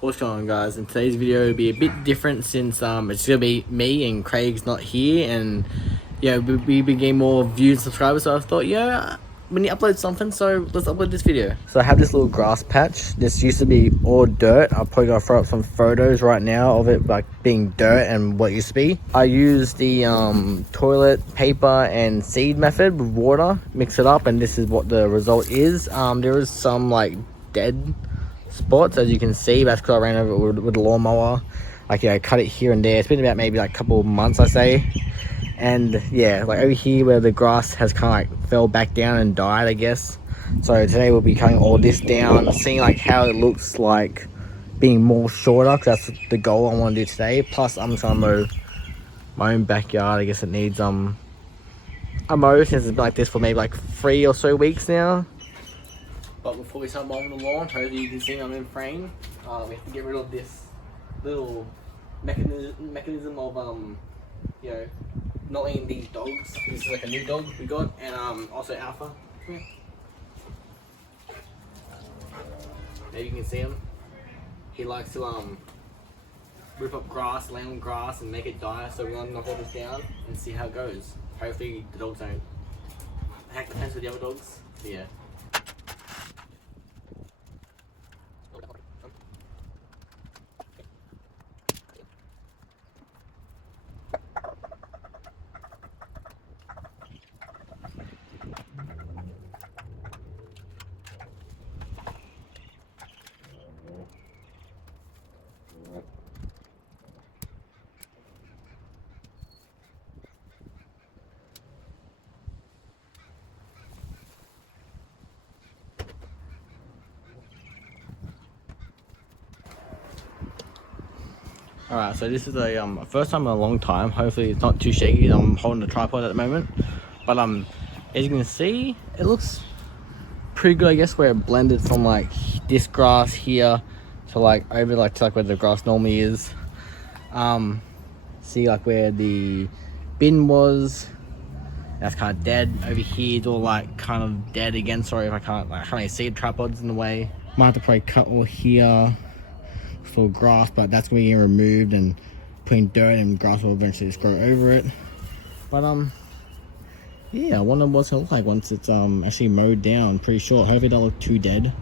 What's going on, guys? In today's video will be a bit different since it's gonna be me and Craig's not here, and yeah, we be getting more views and subscribers. So I thought, yeah, we need to upload something, so let's upload this video. So I have this little grass patch. This used to be all dirt. I'm probably gonna throw up some photos right now of it like being dirt and what it used to be. I used the toilet paper and seed method with water, mix it up, and this is what the result is. There is some like dead spots, as you can see. That's because I ran over it with a lawnmower. Like, yeah, I cut it here and there. It's been about maybe like a couple of months, I say. And yeah, like over here where the grass has kind of like fell back down and died, I guess. So today we'll be cutting all this down, seeing like how it looks like being more shorter, because that's the goal I want to do today. Plus I'm trying to mow my own backyard. I guess it needs a mow, since it's been like this for maybe like 3 or so weeks now. But before we start mowing the lawn, hopefully you can see I'm in frame. We have to get rid of this little mechanism of you know, not letting these dogs. This is like a new dog we got, and also Alpha. Yeah. There you can see him. He likes to rip up grass, lay on grass, and make it die. So we're gonna knock all this down and see how it goes. Hopefully the dogs don't hack the fence with the other dogs. So yeah. Alright, so this is a first time in a long time. Hopefully it's not too shaky. I'm holding the tripod at the moment. But as you can see, it looks pretty good, I guess, where it blended from like this grass here to like over like to like where the grass normally is. See like where the bin was. That's kind of dead. Over here it's all like kind of dead again. Sorry if I can't really see the tripod's in the way. Might have to probably cut all here for grass, but that's going to get removed, and putting dirt and grass will eventually just grow over it. But yeah, I wonder what it's going to look like once it's actually mowed down. Pretty short. Hopefully it don't look too dead.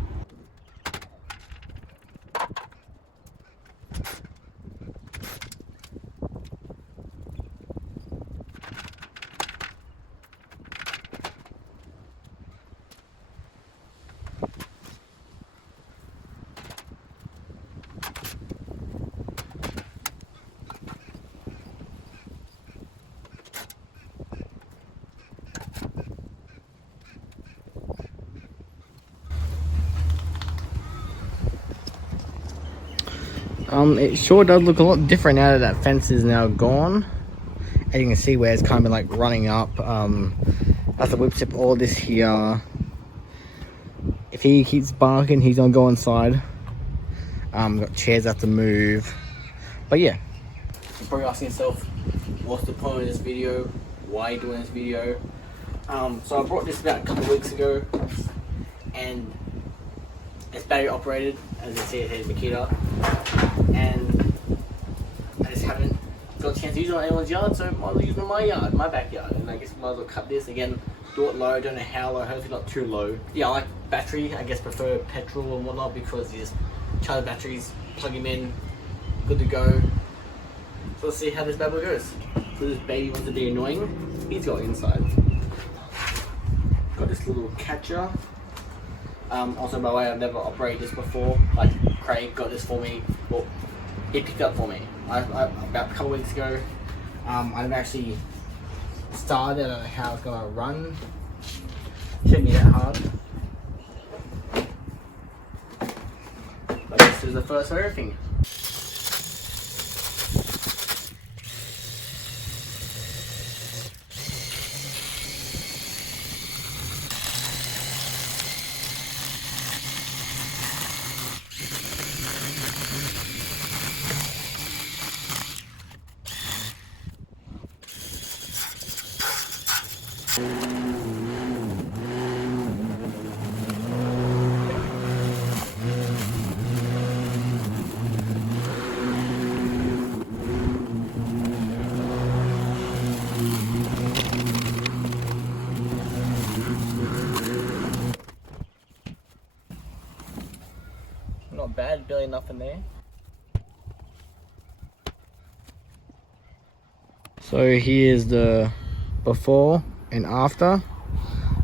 It sure does look a lot different now that that fence is now gone. As you can see where it's kind of like running up. As the whip tip all this here. If he keeps barking, he's gonna go inside. Got chairs I have to move. But yeah. You're probably asking yourself, what's the point of this video? Why are you doing this video? So I brought this about a couple of weeks ago, and it's battery operated, as you see it here, Makita, and I just haven't got a chance to use it on anyone's yard, so I might as well use it on my yard, my backyard, and I guess I might as well cut this again, do it low, don't know how low, hopefully not too low. Yeah, I like battery, I guess prefer petrol and whatnot, because you just charge the batteries, plug them in, good to go. So let's see how this bad boy goes. So this baby wants to be annoying, he's got inside. Got this little catcher. Also, by the way, I've never operated this before. Like, Craig got this for me. Well, he picked it up for me. About a couple weeks ago. I've actually started. I don't know how it's gonna run. Shouldn't be that hard. But this is the first of everything. side, barely nothing there. So here's the before and after.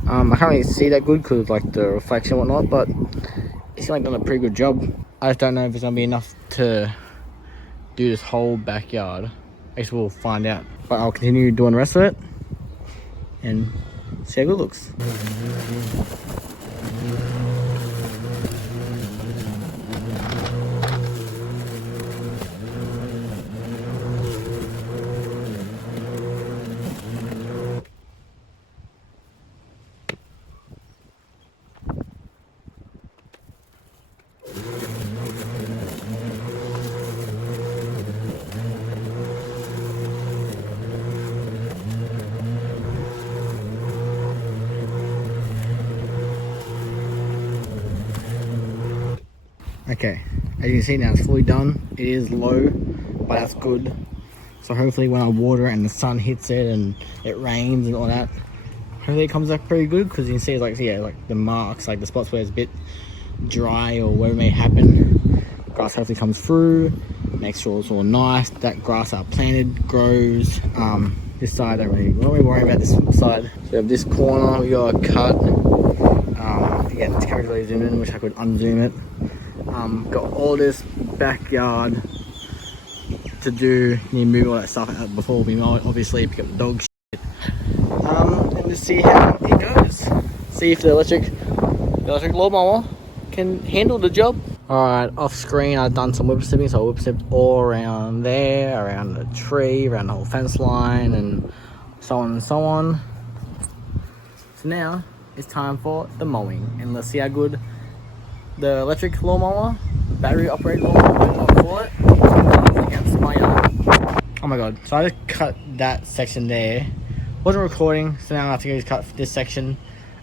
I can't really see that good because like the reflection and whatnot, but it's like done a pretty good job. I just don't know if it's gonna be enough to do this whole backyard. I guess we'll find out. But I'll continue doing the rest of it and see how good it looks. Okay, as you can see now it's fully done. It is low, but that's good. So hopefully when I water it and the sun hits it and it rains and all that, hopefully it comes out pretty good, because you can see like, yeah, like the marks, like the spots where it's a bit dry or whatever may happen. Grass hopefully comes through, make sure it's all nice. That grass I planted grows. This side I don't really worry about this side. So we have this corner we got a cut. Again, this camera's really zoomed in, wish I could unzoom it. Got all this backyard to do. You move all that stuff out before we mow it, obviously, pick up the dog shit. And just see how it goes. See if the electric lawnmower can handle the job. Alright, off screen I've done some whip snipping, so I whip snipped all around there, around the tree, around the whole fence line, and so on and so on. So now it's time for the mowing, and let's see how good the electric lawnmower, battery operated lawnmower, I'll call it, against my yard. Oh my god, so I just cut that section there. Wasn't recording, so now I have to go cut this section.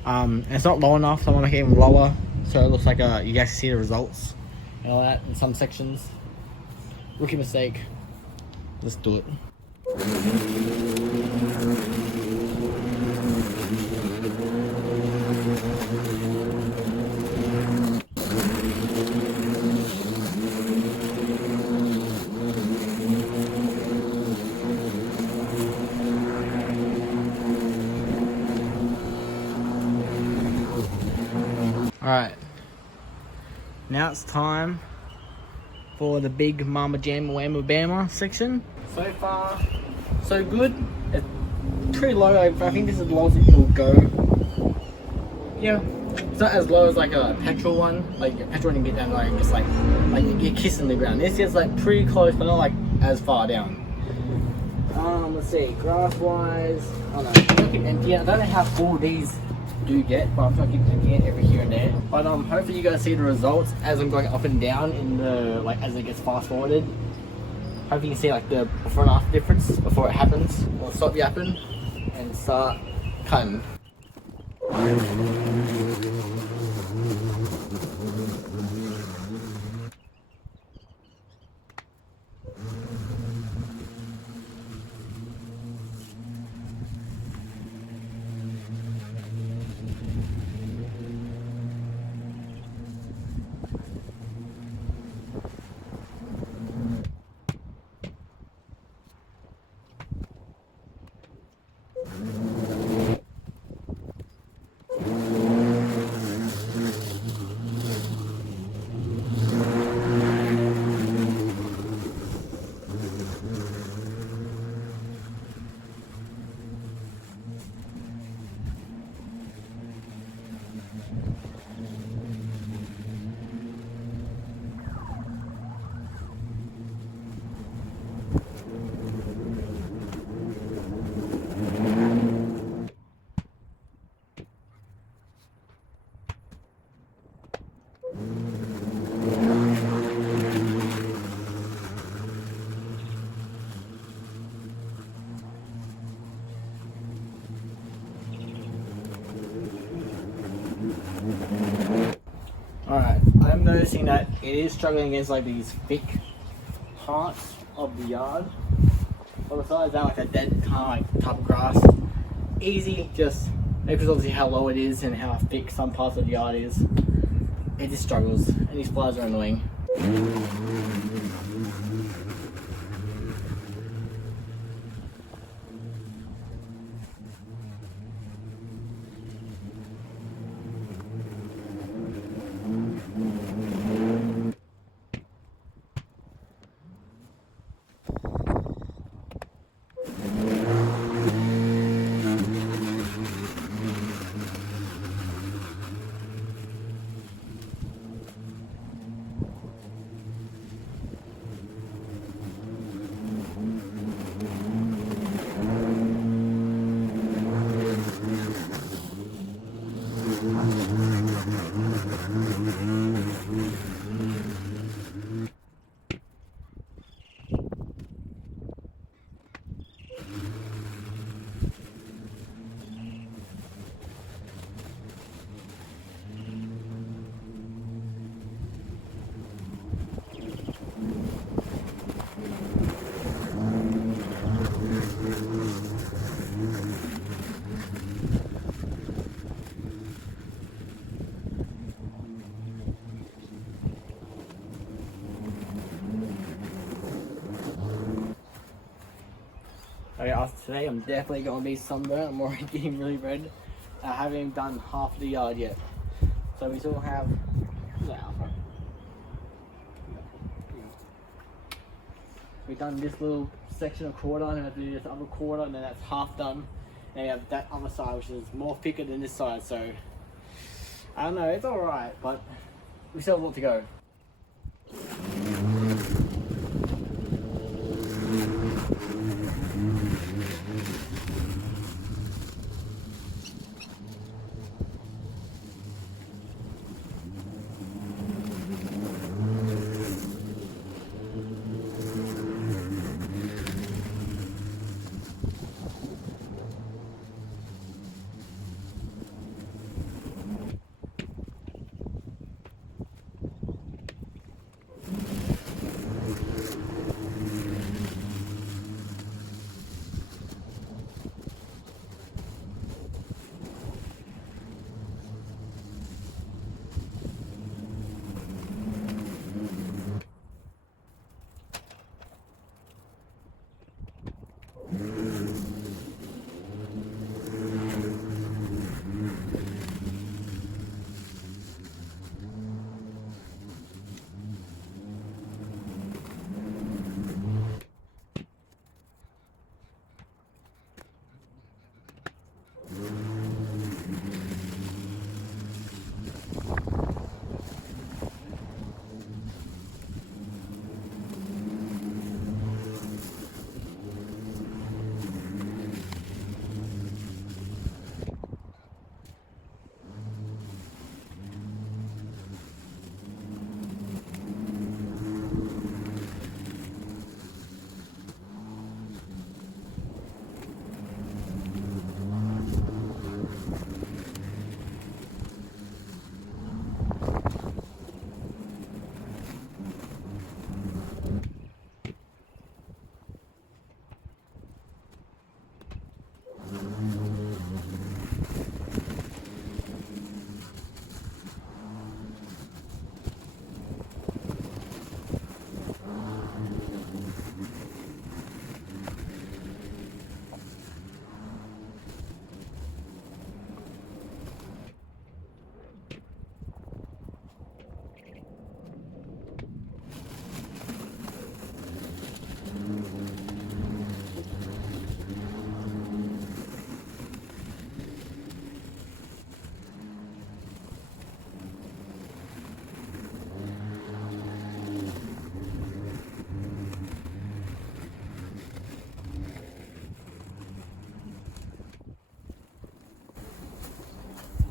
And it's not low enough, so I want to make it even lower, so it looks like you guys see the results and all that in some sections. Rookie mistake. Let's do it. Alright, now it's time for the big Mama Jamma Whamma Bama section. So far, so good. It's pretty low. I think this is the lowest it will go. Yeah, it's not as low as like a petrol one. Like a petrol one you get down like just like you're kissing the ground. This is like pretty close, but not like as far down. Let's see, grass wise, I don't know. I keep emptying. I don't know how full these do get, but I'm trying to keep emptying it every here and there. But hopefully you guys see the results as I'm going up and down in the as it gets fast forwarded. Hopefully you can see like the before and after difference before it happens. We'll stop yapping and start cutting. Alright, I'm noticing that it is struggling against like these thick parts of the yard. But besides that, like a dead kind of like type of grass, easy, just because obviously how low it is and how thick some parts of the yard is, it just struggles and these flies are annoying. Okay, after today, I'm definitely going to be sunburned. I'm already getting really red. I haven't even done half the yard yet. So we still have... We've done this little section of quarter, and I have to do this other quarter, and then that's half done. And we have that other side, which is more thicker than this side, so... I don't know, it's alright, but we still have a lot to go.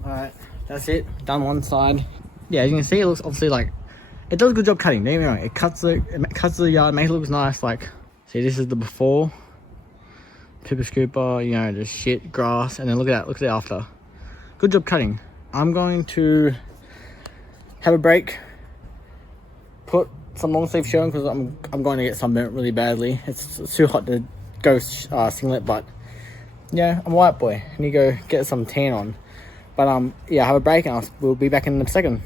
Alright, that's it. Done one side. Yeah, as you can see, it looks obviously like it does a good job cutting. Don't get me wrong. It cuts the yard, makes it look nice. Like, see, this is the before. Pipper scooper, you know, just shit, grass, and then look at that. Look at the after. Good job cutting. I'm going to have a break. Put some long sleeve shirt on because I'm going to get sunburnt really badly. It's too hot to go singlet, but yeah, I'm a white boy. I need to go get some tan on. But yeah, have a break and we'll be back in a second.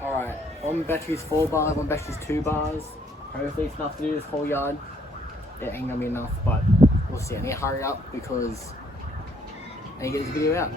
Alright, one battery's 4 bars, one battery's 2 bars. Hopefully it's enough to do this whole yard. It ain't gonna be enough, but we'll see. I need to hurry up because I need to get this video out.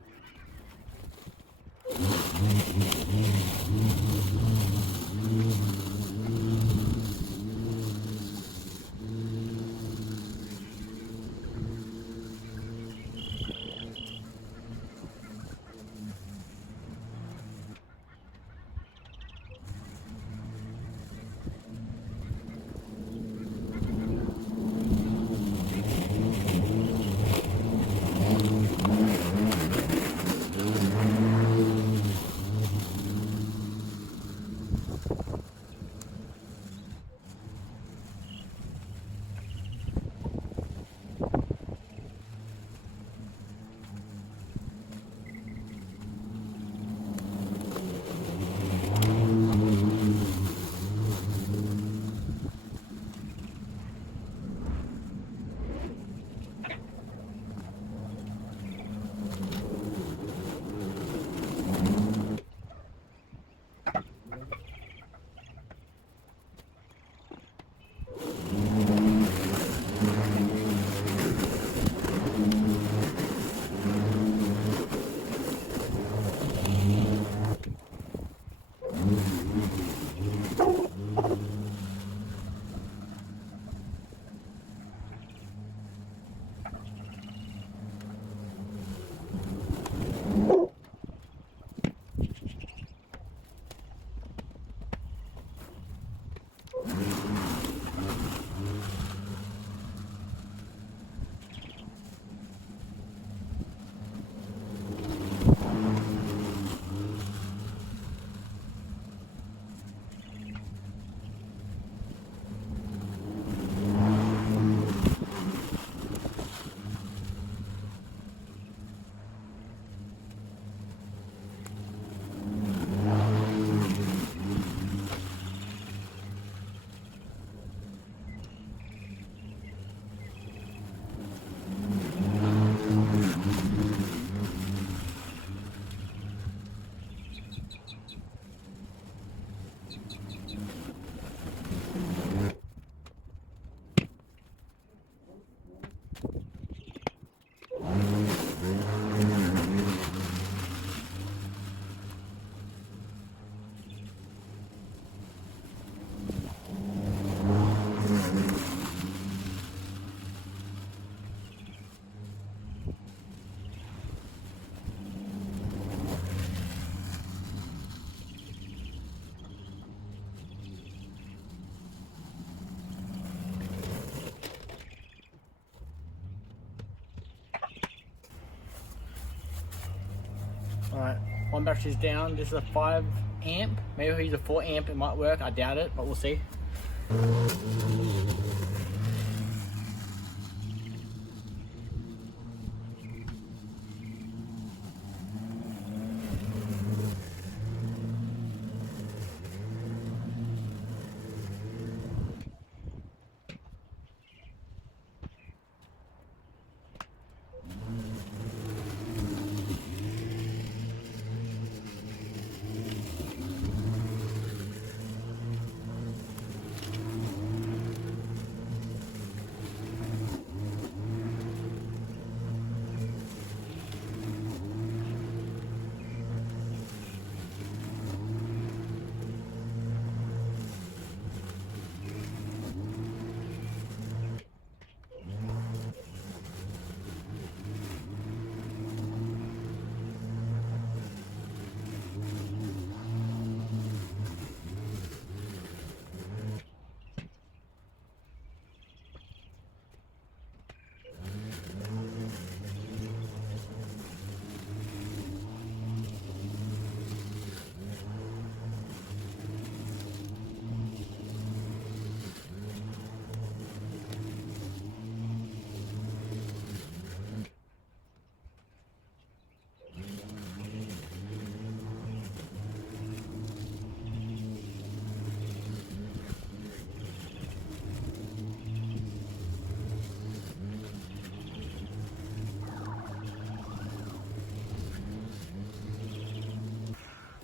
Alright, one battery's down. This is a 5 amp. Maybe if I use a 4 amp it might work. I doubt it, but we'll see.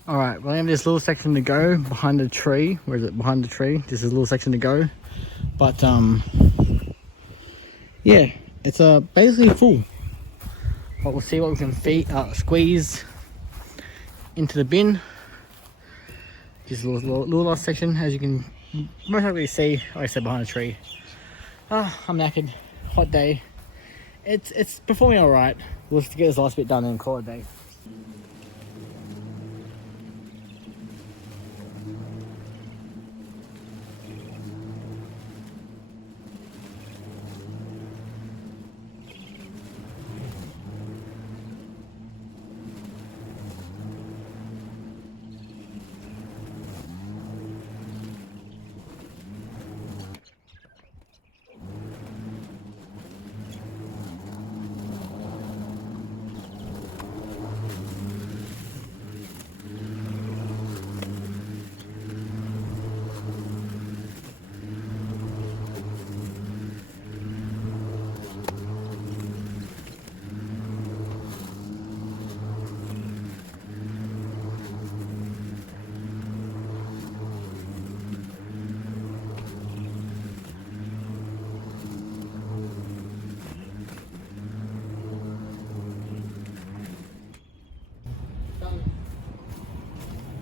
Alright, we have this little section to go behind the tree. Where is it? Behind the tree. This is a little section to go. But, yeah, it's basically full. But we'll see what we can squeeze into the bin. Just a little last section, as you can most likely see, like I said, behind a tree. I'm knackered. Hot day. It's performing alright. We'll just get this last bit done and call it a day.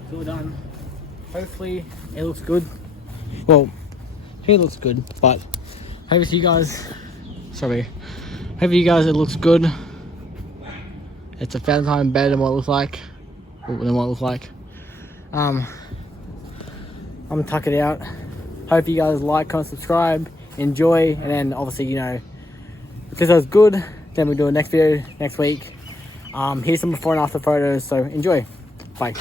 It's all done. Hopefully it looks good. Well, it looks good, but hopefully you guys, hopefully you guys it looks good. It's 1,000 times better than what it looks like. I'm gonna tuck it out. Hope you guys like, comment, subscribe, enjoy, and then obviously, you know, if this was good, then we'll do a next video next week. Here's some before and after photos, so enjoy. Bye.